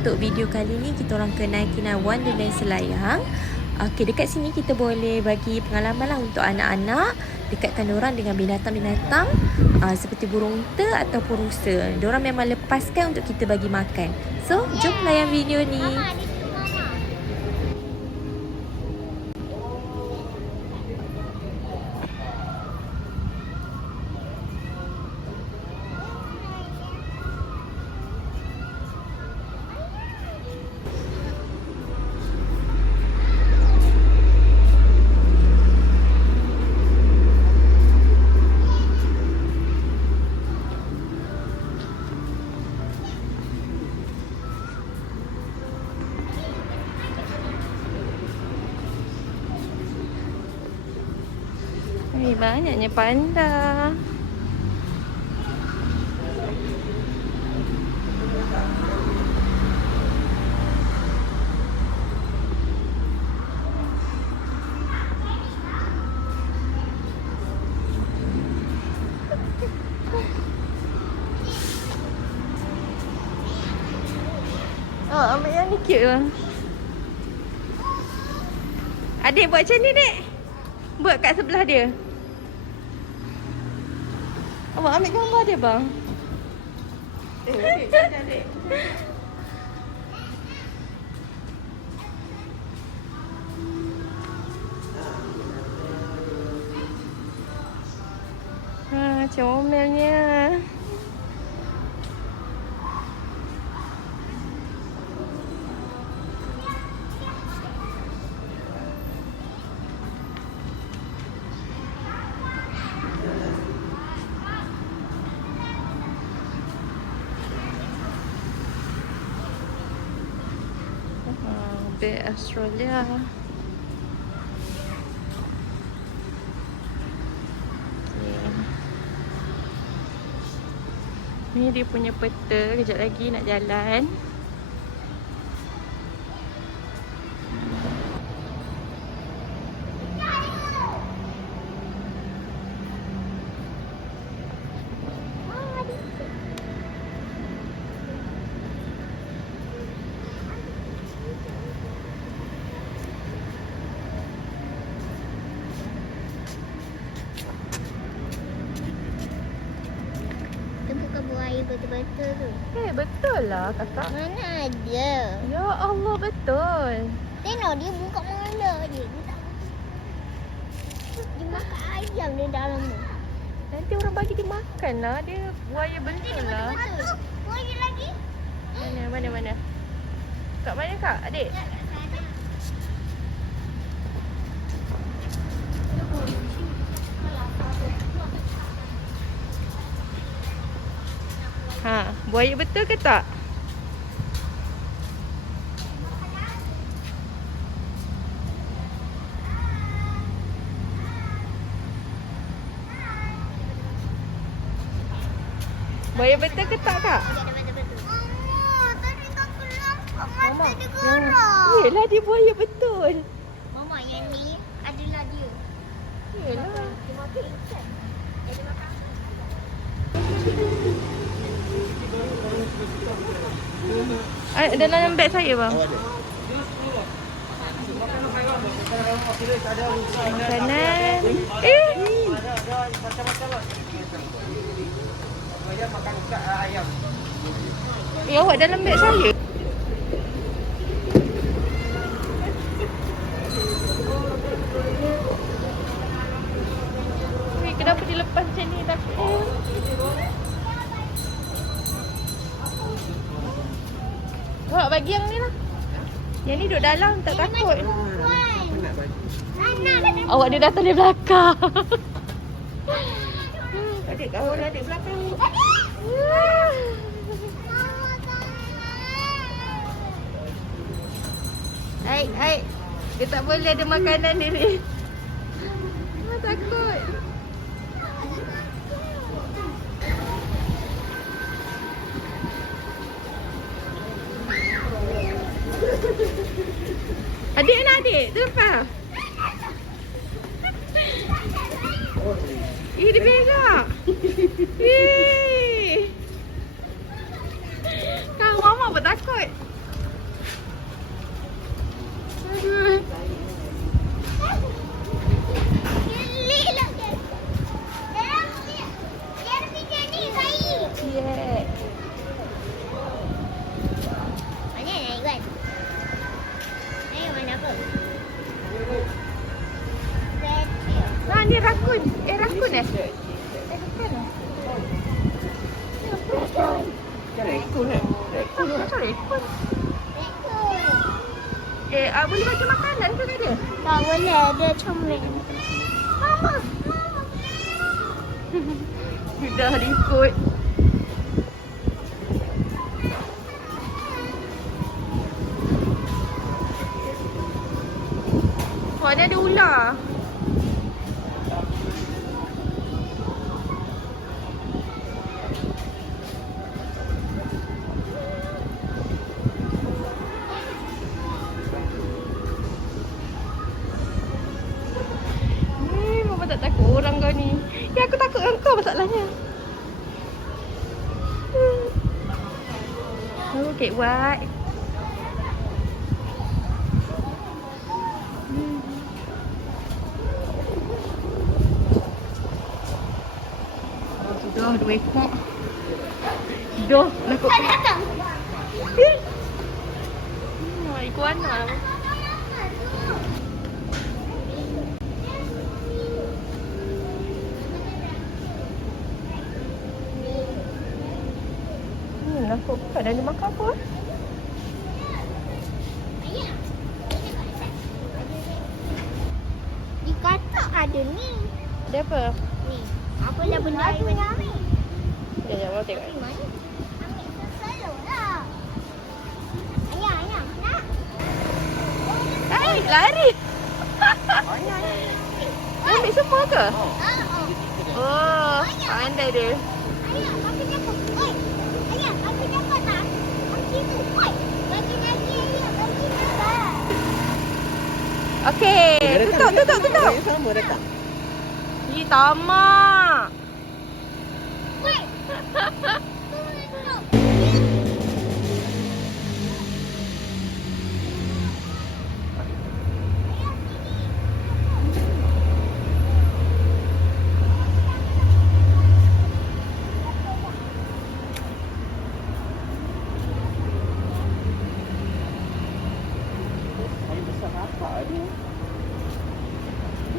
untuk video kali ni kita orang ke 99 Wonderland Selayang. Okey, dekat sini kita boleh bagi pengalaman lah untuk anak-anak, dekatkan diorang dengan binatang-binatang seperti burung unta ataupun rusa. Diorang memang lepaskan untuk kita bagi makan. So, jom layan video ni. Banyaknya panda. Oh, ambil yang ni cute lah. Adik buat macam ni, Dek. Buat kat sebelah dia. Awak ambil gambar dia, bang. Adik. Comelnya. Australia. Ni dia punya peta. Kejap lagi nak jalan. Buaya betul-betul tu. Betul lah kakak. Mana ada? Ya Allah, betul. Tengok dia buka mula je. Dia makan ayam di dalam tu. Nanti orang bagi dia makan lah. Dia buaya betul lah. Betul. Buaya lagi? Mana? Kat mana kak, adik? Buaya betul ke tak? Buaya betul ke tak, kak? Tadi tak nampak mata dia gerak. Yelah, dia buaya betul. Mama, yang ni adalah dia. Yelah. Dia makan ikan. Dia makan. Dalam beg saya, bang. Makanan. Awak dalam beg saya. Kenapa dilepas macam ni? Takut. Awak bagi yang ni lah. Yang ni duduk dalam, tak takut. Awak dia datang dari belakang. Adik kau lah, adik belakang. Aik. Dia tak boleh ada makanan dia ni. Takut. Adik nak adik, terlepas. Dia berak. Kau mama pun takut. boleh baca makanan ke dia? Tak boleh, ada comel. Mama. Sudah ikut. Wah, dia ada ular. Mama tak takut orang kau ni. Ya, aku takut dengan kau masalahnya. Okey, buat. Sudah 2 ekor. Sudah nakut. Datang. Iguana. Nakut pun tak ada makan apa. Di katak ada ni. Ada apa? Ni. Apa dah benda ni? Ya, mau tengok. Mana? Ambil selalu lah. Ayah. Nak? Hai, lari. Dia ambil semua ke? Oh, pandai dia. Ayah, aku dapat. Oi. Ayah, aku dapat tak? Aku tu. Oi. Bagi lagi ayah. Bagi dapat. Okey, tutup. Sama dekat. Ih, tamak. Oi. Air besar apa ni?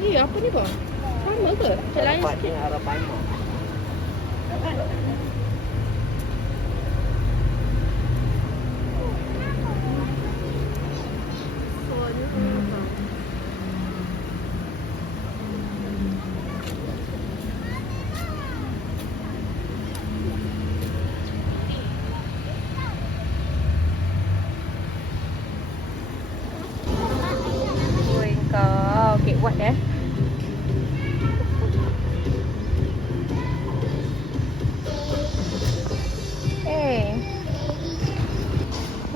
Ni apa ni bang? Sama ke? Macam lain Dapat sikit. ni arah panjang. Oi, kau. Okey, buat eh.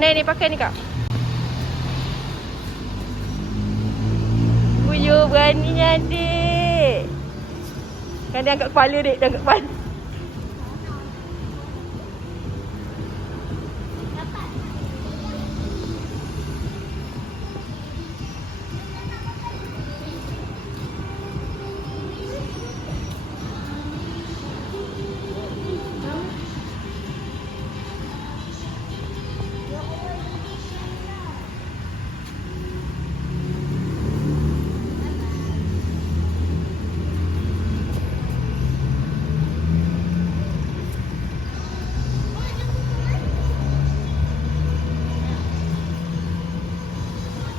Ni pakai ni kak. Buyur beraninya adik. Kan dia angkat kepala dek, dia angkat kepala.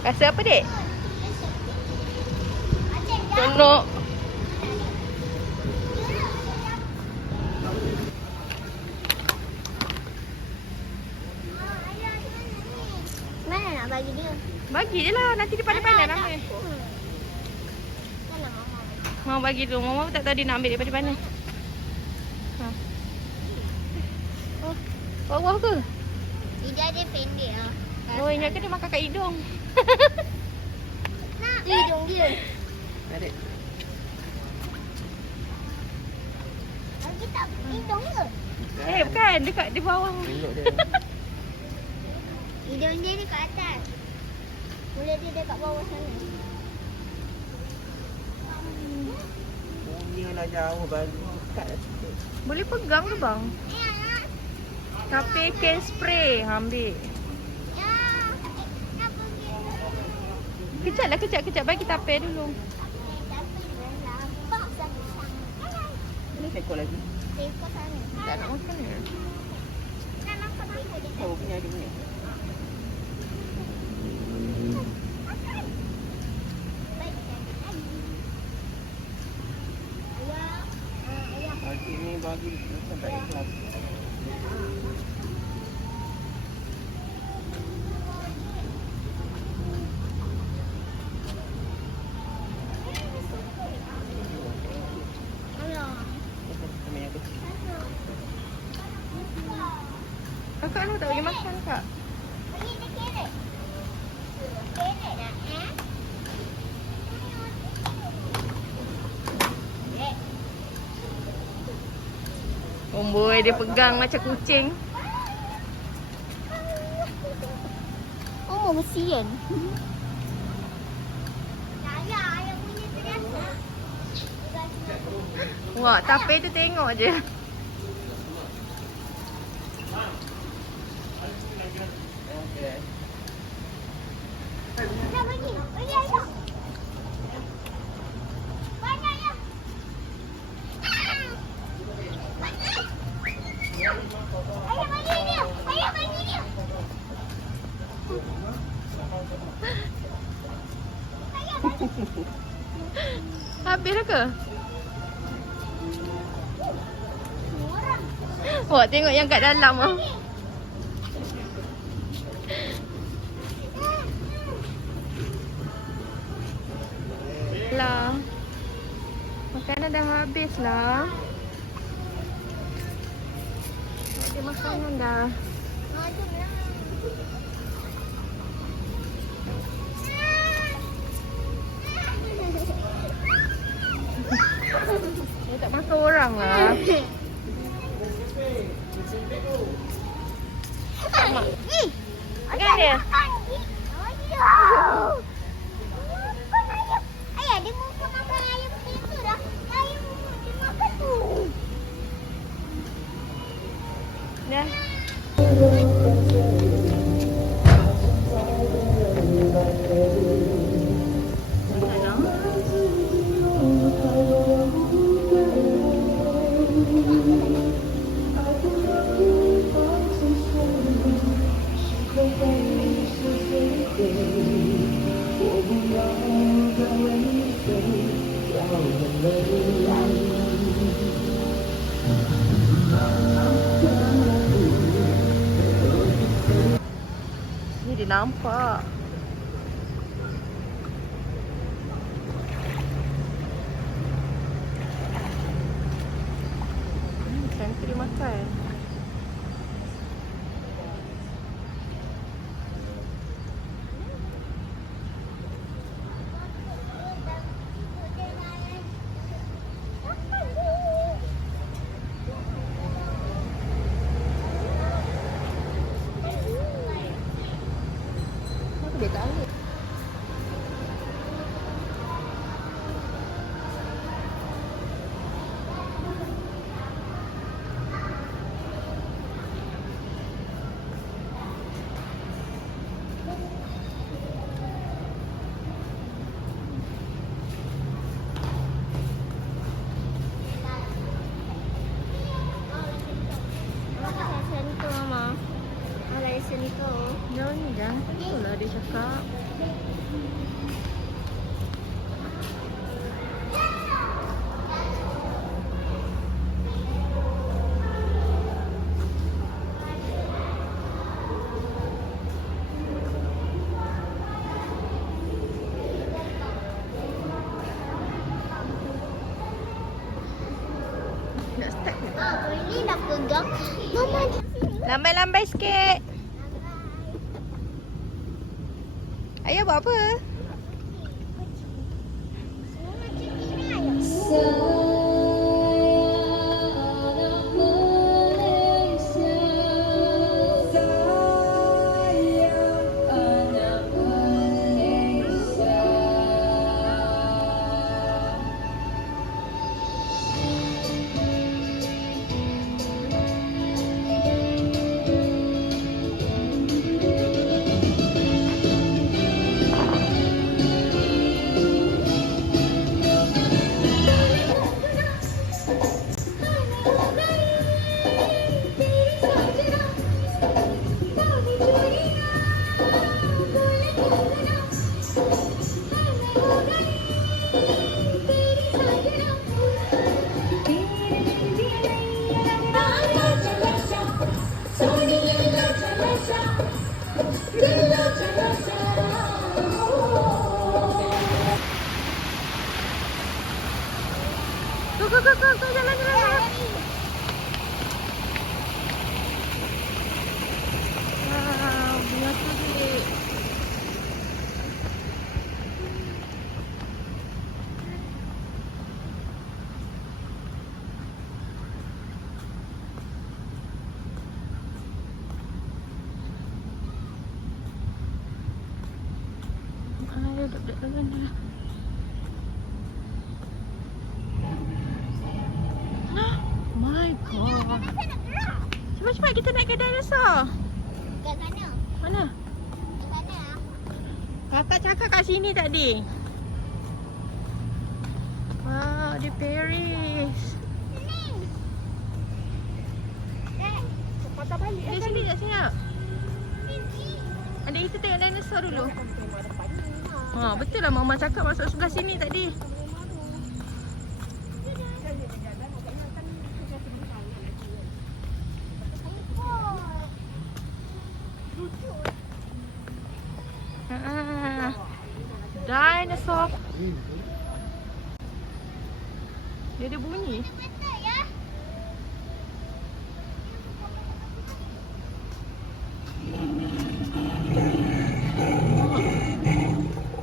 Rasa apa dek? Senok. Mana nak bagi dia? Bagi je lah, nanti dia pandai-pandai nak ambil. Mana mama? Mama bagi dulu, mama tak tahu dia nak ambil daripada mana. Ha. Oh, bawah ke? Lidah dia pendek lah. Oh, ingatkan dia makan kat hidung. Nak. Tu hidung dia. Adik. Lagi tak hidung ke? Bukan, dekat di bawah. Tengok dia. Hidung dia dekat atas. Mulut dia dekat bawah sana. Punyalah jauh baru dekat lah sikit. Boleh pegang ke bang? Ya, nak. Tapi can spray, ambil. Ya. Nak pergi. Kejap. Bagi tape dulu. Tapi lambat sangat. Ini seekor lagi. Tekok sana. Tak nak makan ke? Nak makan apa dia? Oh, punya dia punya. bagi macam tak ikhlas. Sama yang kecil. Kakak nak tak bagi makan kak? Bagi dia carrot. Carrot nak Omboi, dia pegang macam kucing. Oh, mesti kan? Ayah punya terasa. Wah, tapi tu tengok je. Okey. Dah bagi. Bagi ayah. Banyak ya. Ayah bagi dia. Ayah bagi dia. Ayah bagi. Habis dah ke? Orang. Wah, tengok yang kat dalam ah. Lah. Makanan dah habis lah. Ada makanan dah. Dia tak makan orang lah. Mak. Makan dia. Ayah, dia mau makan ayam itu dah. Ayam dia makan tu. Dah. Ni dia nampak. Kan tu dia makan. Kenapa dia tak ambil? Sentuh mama. Alai sentuh. Jangan itulah dia cakap. Nak start ke? Ini nak pegang. Mama. Lambai-lambai sikit. Ayah buat apa? Semua macam ini ayah. Duduk dulu. My God. Cepat-cepat kita naik ke dinosaur. Kat sana. Mana? Kat sana. Kakak cakap kat sini tadi. Wow, di Paris. Sini. Eh, Patah balik. Di sini tak sini tak? sini. Ada kita tengok dinosaur dulu. Tengok depan ni. Ha, betul lah Mama cakap masuk sebelah sini tadi. Dinosaur. Dia ada bunyi. Betul ya.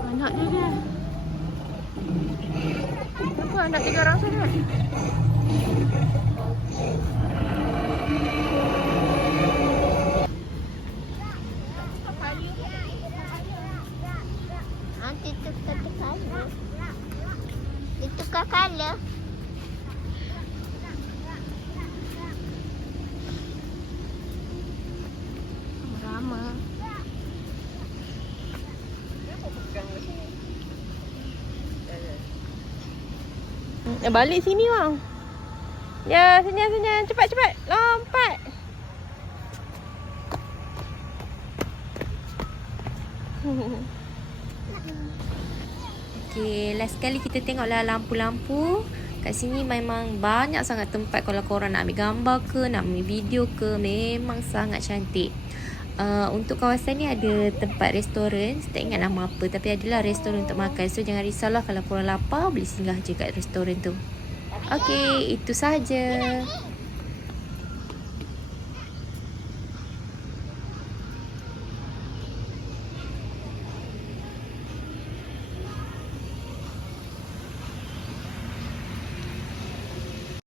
Anak dia. Kenapa anak dia garang sangat? Nanti tukar color. Ditukar color. Ramah. Balik sini bang. Ya, senyap. Cepat. Lompat. Okay, last kali kita tengoklah lampu-lampu. Kat sini memang banyak sangat tempat kalau korang nak ambil gambar ke, nak ambil video ke. Memang sangat cantik. Untuk kawasan ni ada tempat restoran. Saya tak ingat nama apa, tapi adalah restoran untuk makan. So jangan risaulah kalau korang lapar, boleh singgah je kat restoran tu. Okay, itu sahaja.